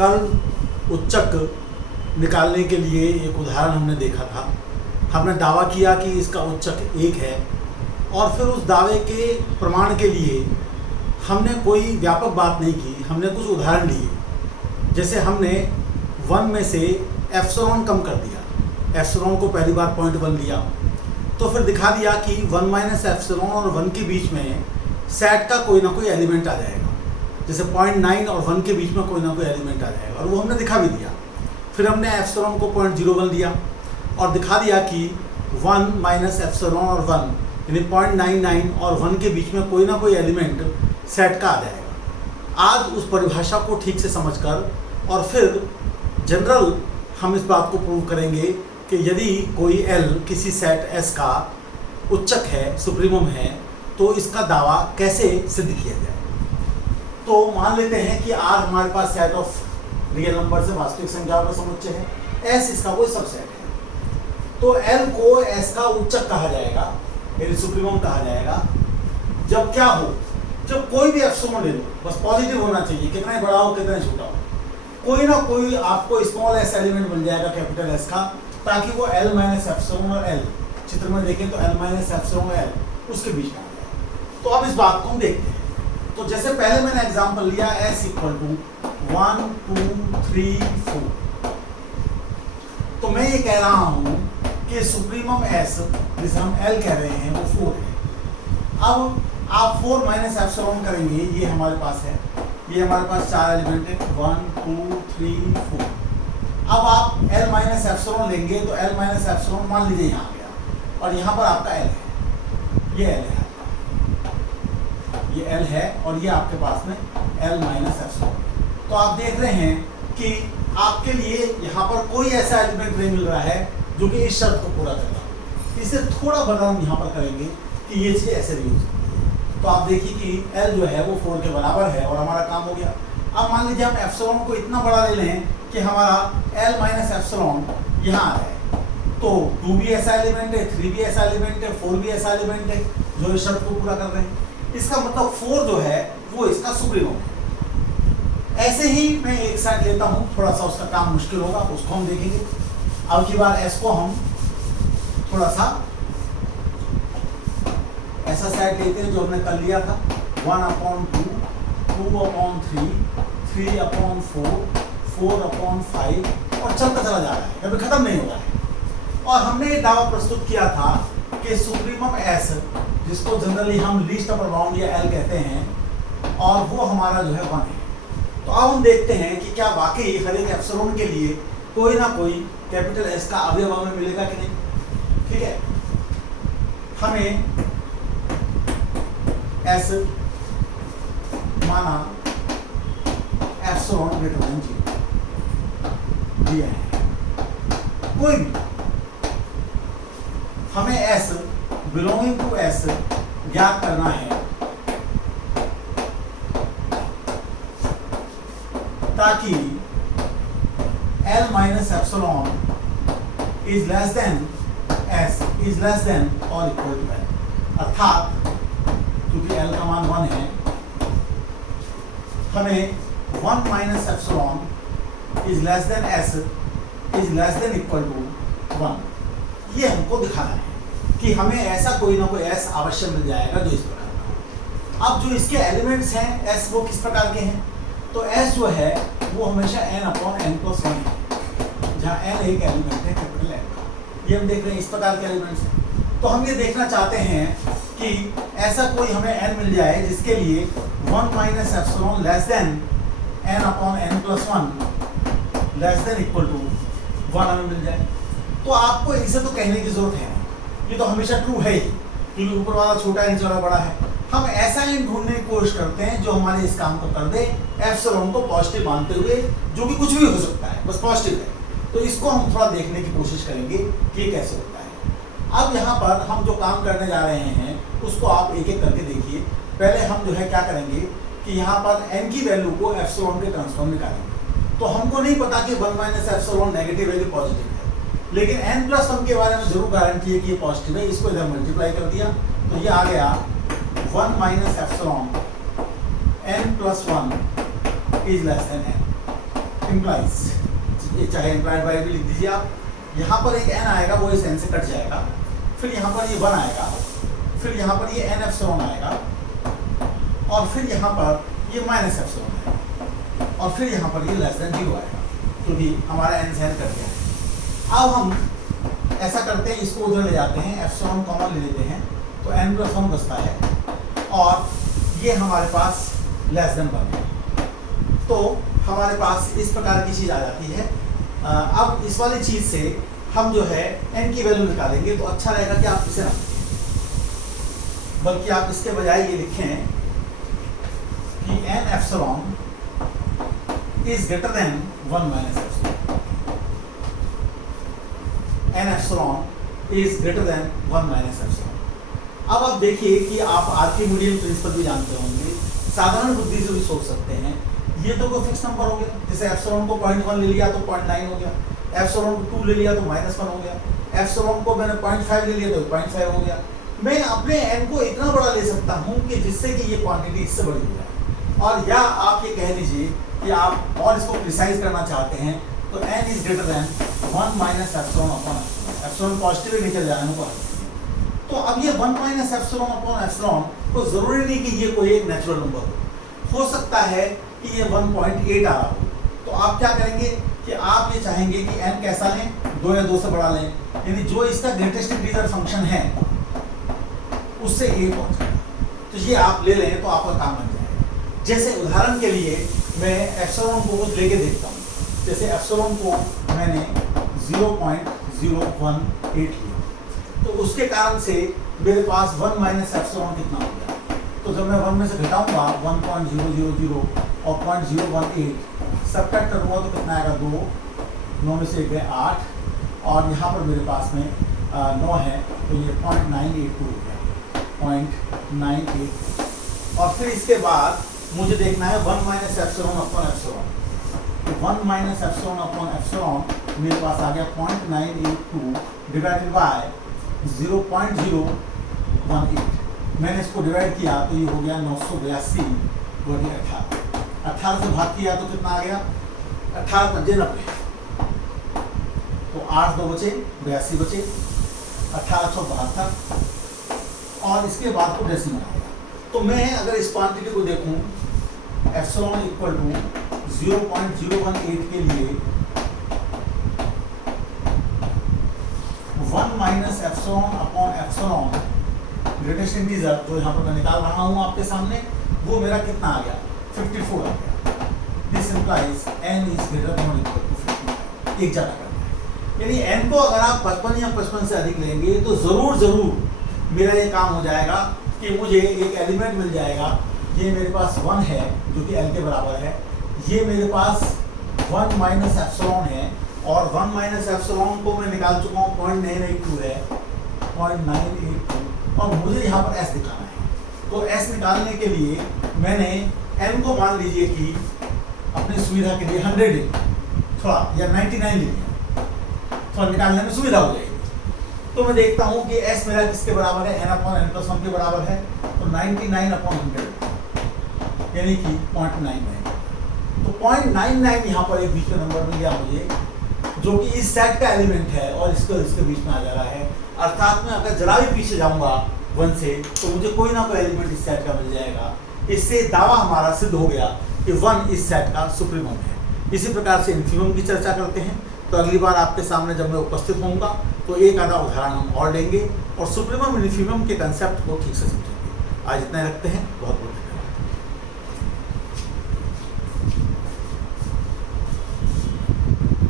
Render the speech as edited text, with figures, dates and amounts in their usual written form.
कल उच्चक निकालने के लिए एक उदाहरण हमने देखा था। हमने दावा किया कि इसका उच्चक 1 है और फिर उस दावे के प्रमाण के लिए हमने कोई व्यापक बात नहीं की, हमने कुछ उदाहरण लिए। जैसे हमने 1 में से एप्सिलॉन कम कर दिया, एप्सिलॉन को पहली बार 0.1 लिया, तो फिर दिखा दिया कि 1 माइनस एप्सिलॉन और 1 के बीच में सेट का कोई ना कोई एलिमेंट आ जाएगा। जैसे 0.9 और 1 के बीच में कोई ना कोई एलिमेंट आ जाएगा, और वो हमने दिखा भी दिया। फिर हमने एप्सिलॉन को 0.01 दिया और दिखा दिया कि 1 माइनस एप्सिलॉन और 1 यानी 0.99 और 1 के बीच में कोई ना कोई एलिमेंट सेट का आ जाएगा। आज उस परिभाषा को ठीक से समझकर और फिर जनरल हम इस बात को प्रूव करेंगे कि यदि कोई L किसी सेट S का उच्चक है, सुप्रीमम है, तो इसका दावा कैसे सिद्ध किया जाए। तो मान लेते हैं कि R हमारे पास सेट ऑफ रियल नंबर से वास्तविक संख्याओं का समुच्चय है, S इसका कोई सबसेट है। तो L को S का उच्चक कहा जाएगा, यानी सुप्रीमम कहा जाएगा, जब क्या हो, जब कोई भी एप्सिलॉन ले लो, बस पॉजिटिव होना चाहिए, कितना ही बड़ा हो कितना ही छोटा हो, कोई ना कोई आपको स्मॉल s एलिमेंट बन जाएगा कैपिटल S का, ताकि वो L माइनस एप्सिलॉन और L, चित्र में देखें तो L माइनस एप्सिलॉन और L उसके बीच में आ जाए। तो अब इस बात को हम देखते हैं। तो जैसे पहले मैंने एग्जांपल लिया S इक्वल टू 1 2 3 4, तो मैं ये कह रहा हूं कि सुप्रीमम S जिसे हम L कह रहे हैं वो 4 है। अब आप 4 माइनस एप्सिलॉन करेंगे, ये हमारे पास है, ये हमारे पास 4 एलिमेंट है, 1 2 3 4। अब आप L माइनस एप्सिलॉन लेंगे तो L माइनस एप्सिलॉन मान लीजिए यहाँ आ गया, और यहाँ पर आपका L है, ये L है, ये L है, और ये आपके पास में L माइनस एप्सिलॉन। तो आप देख रहे हैं कि आपके लिए यहाँ पर कोई ऐसा एलिमेंट नहीं मिल रहा है जो कि इस शर्त को पूरा कर रहा है। इसे थोड़ा बदल हम यहाँ पर करेंगे कि ये चीज़ ऐसे नहीं हो सकती। तो आप देखिए कि L जो है वो 4 के बराबर है और हमारा काम हो गया। अब मान लीजिए हम एप्सिलॉन को इतना बड़ा ले लें कि हमारा L माइनस एप्सिलॉन यहाँ आ जाए, तो 2 भी ऐसा एलिमेंट है, 3 भी ऐसा एलिमेंट है, 4 भी ऐसा एलिमेंट है जो इस शर्त को पूरा कर रहे हैं। इसका मतलब 4 जो है वो इसका सुप्रीमम है। ऐसे ही मैं एक सेट लेता हूँ, थोड़ा सा उसका काम मुश्किल होगा, उसको हम देखेंगे। अब की बार S को हम थोड़ा सा ऐसा सेट लेते हैं जो हमने कल लिया था, 1/2, 2/3, 3/4, 4/5, और चलता चला जा रहा है, कभी खत्म नहीं हो रहा है। और हमने ये दावा प्रस्तुत किया था कि सुप्रीमम S, जिसको जनरली हम लीस्ट अपर बाउंड या L कहते हैं, और वो हमारा जो है 1 है। तो अब हम देखते हैं कि क्या वाकई हर एक एप्सिलॉन के लिए कोई ना कोई कैपिटल S का अवयव हमें मिलेगा कि नहीं। ठीक है, हमें S माना एप्सिलॉन ग्रेटर देन 0 दिया है, कोई भी हमें S बिलोंगिंग टू S ज्ञात करना है, ताकि L minus epsilon is less than S is less then और इक्वल टू L। अर्थात क्योंकि L का मान 1 है, हमें 1 minus epsilon is less than S is less than equal to 1। ये हमको दिखाना है कि हमें ऐसा कोई ना कोई S अवश्य मिल जाएगा जो इस प्रकार का। अब जो इसके एलिमेंट्स हैं S, वो किस प्रकार के हैं। तो S जो है वो हमेशा n/n+1 है, जहाँ n एक एलिमेंट है कैपिटल N का। ये हम देख रहे हैं इस प्रकार के एलिमेंट्स हैं। तो हम ये देखना चाहते हैं कि ऐसा कोई हमें n मिल जाए जिसके लिए 1 minus epsilon less than n/n+1 less than equal to 1 हमें मिल जाए। तो आपको इसे तो कहने की जरूरत है, ये तो हमेशा ट्रू है ही, क्योंकि ऊपर वाला छोटा है नीचे वाला बड़ा है। हम ऐसा ही ढूंढने की कोशिश करते हैं जो हमारे इस काम को कर दे, एप्सिलॉन को पॉजिटिव मानते हुए, जो कि कुछ भी हो सकता है, बस पॉजिटिव है। तो इसको हम थोड़ा देखने की कोशिश करेंगे कि ये कैसे होता है। अब यहाँ पर हम जो काम करने जा रहे हैं उसको आप एक एक करके देखिए। पहले हम जो है क्या करेंगे कि यहाँ पर n की वैल्यू को एप्सिलॉन के टर्म्स में निकालेंगे। तो हमको नहीं पता कि 1 माइनस एप्सिलॉन नेगेटिव है कि पॉजिटिव है, लेकिन n+1 के बारे में जरूर गारंटी है कि ये पॉजिटिव है। इसको इधर मल्टीप्लाई कर दिया तो ये आ गया 1 minus epsilon n+1 is less then n। Implies, ये चाहे इम्प्लाइड बाय भी लिख दीजिए आप। यहाँ पर एक n आएगा, वो इस n से कट जाएगा, फिर यहाँ पर ये 1 आएगा, फिर यहाँ पर ये n एप्सिलॉन आएगा, और फिर यहाँ पर ये माइनस एप्सिलॉन आएगा, और फिर यहाँ पर ये लेस देन 0 आएगा, क्योंकि हमारा n से n कट गया है। अब हम ऐसा करते हैं, इसको उधर ले जाते हैं, एप्सिलॉन कॉमन ले लेते हैं, तो n+1 बचता है, और ये हमारे पास लेस देन 1 है। तो हमारे पास इस प्रकार की चीज़ आ जाती है। अब इस वाली चीज़ से हम जो है n की वैल्यू निकालेंगे, तो अच्छा रहेगा कि आप इसे ना लिखें, बल्कि आप इसके बजाय ये लिखें कि n epsilon is greater than 1 minus epsilon, n epsilon is greater than 1 minus epsilon. अब आप देखिए कि आप आर्किमिडियन प्रिंसिपल भी जानते होंगे, साधारण बुद्धि से भी सोच सकते हैं। ये तो कोई फिक्स नंबर हो गया, जैसे एप्सिलॉन को 0.1 ले लिया तो 0.9 हो गया, एप्सिलॉन को 2 ले लिया तो -1 हो गया, एप्सिलॉन को मैंने 0.5 ले लिया तो 0.5 हो गया। मैं अपने n को इतना बड़ा ले सकता हूँ कि जिससे कि ये क्वांटिटी इससे बड़ी हो जाए। और या आप ये कह दीजिए कि आप और इसको प्रिसाइज करना चाहते हैं, तो n is greater than 1 minus epsilon upon epsilon. Epsilon positive ही चल जाने को। तो अब ये 1 माइनस एप्सिलॉन अपॉन एप्सिलॉन को जरूरी नहीं कि ये कोई एक नेचुरल नंबर हो सकता है कि ये 1.8 आ रहा हो। तो आप क्या करेंगे कि आप ये चाहेंगे कि n कैसा लें, 2 या 2 से बड़ा लें, यानी जो इसका ग्रेटेस्ट इंटीजर फंक्शन है उससे a पहुंच जाए, तो ये आप ले लें तो आपका काम बन जाएगा। जैसे उदाहरण के लिए मैं एप्सिलॉन को लेके देखता हूँ, जैसे एप्सिलॉन को मैंने 0.018 लिया, तो उसके कारण से मेरे पास 1 माइनस एप्सिलॉन कितना हो गया। तो जब मैं 1 में से घटाऊंगा 1.000 और 0.018 सबट्रैक्ट करूँगा तो कितना आएगा 2, 9 में से 1 8, और यहाँ पर मेरे पास में 9 है, तो ये 0.982 हो गया, 0.98। और फिर इसके बाद मुझे देखना है 1 माइनस एप्सिलॉन अपॉन एप्सिलॉन। तो 1 माइनस एप्सिलॉन अपॉन एप्सिलॉन मेरे पास आ गया 0.982 डिवाइडेड बाय 0.018। मैंने इसको डिवाइड किया तो ये हो गया 982/18। 18 से भाग किया तो कितना आ गया, 18 पंजे 90, तो 8 2 बचे, 82 बचे, 1872, और इसके बाद को डेसिमल आएगा। तो मैं अगर इस क्वांटिटी को देखूं, एप्सिलॉन इक्वल टू 0.018 के लिए 1 minus epsilon upon epsilon greatest integer जो यहाँ पर मैं निकाल रहा हूँ आपके सामने, वो मेरा कितना आ गया, 54 आ गया। This implies n is greater then और इक्वल टू 55। एक जगह करना है, यानी n को अगर आप 55 या 55 से अधिक लेंगे तो जरूर मेरा ये काम हो जाएगा कि मुझे एक एलिमेंट मिल जाएगा। ये मेरे पास 1 है जो कि l के बराबर है, ये मेरे पास 1 माइनस एप्सिलॉन है, और 1 माइनस एप्सिलॉन को मैं निकाल चुका हूँ, 0.982 है, 0.982, और मुझे यहाँ पर s दिखाना है। तो s निकालने के लिए मैंने n को मान लीजिए कि अपनी सुविधा के लिए 100 ले लिया, थोड़ा, या 99 ले लिया, थोड़ा निकालने में सुविधा हो जाएगी। तो मैं देखता हूँ कि s मेरा किसके बराबर है, n/n+1 के बराबर है, तो 99/100 यानी कि 0.99। तो 0.99 यहाँ पर एक बीच का नंबर मिल गया मुझे, जो कि इस सेट का एलिमेंट है और इसके बीच में आ जा रहा है। अर्थात मैं अगर जरा भी पीछे जाऊंगा 1 से तो मुझे कोई ना कोई एलिमेंट इस सेट का मिल जाएगा। इससे दावा हमारा सिद्ध हो गया कि 1 इस सेट का सुप्रीमम है। इसी प्रकार से इन्फीमम की चर्चा करते हैं, तो अगली बार आपके सामने जब मैं उपस्थित होऊंगा तो एक आधा उदाहरण हम और लेंगे और सुप्रीमम इन्फीमम के कंसेप्ट को ठीक से समझेंगे। आज इतना रखते हैं, बहुत बहुत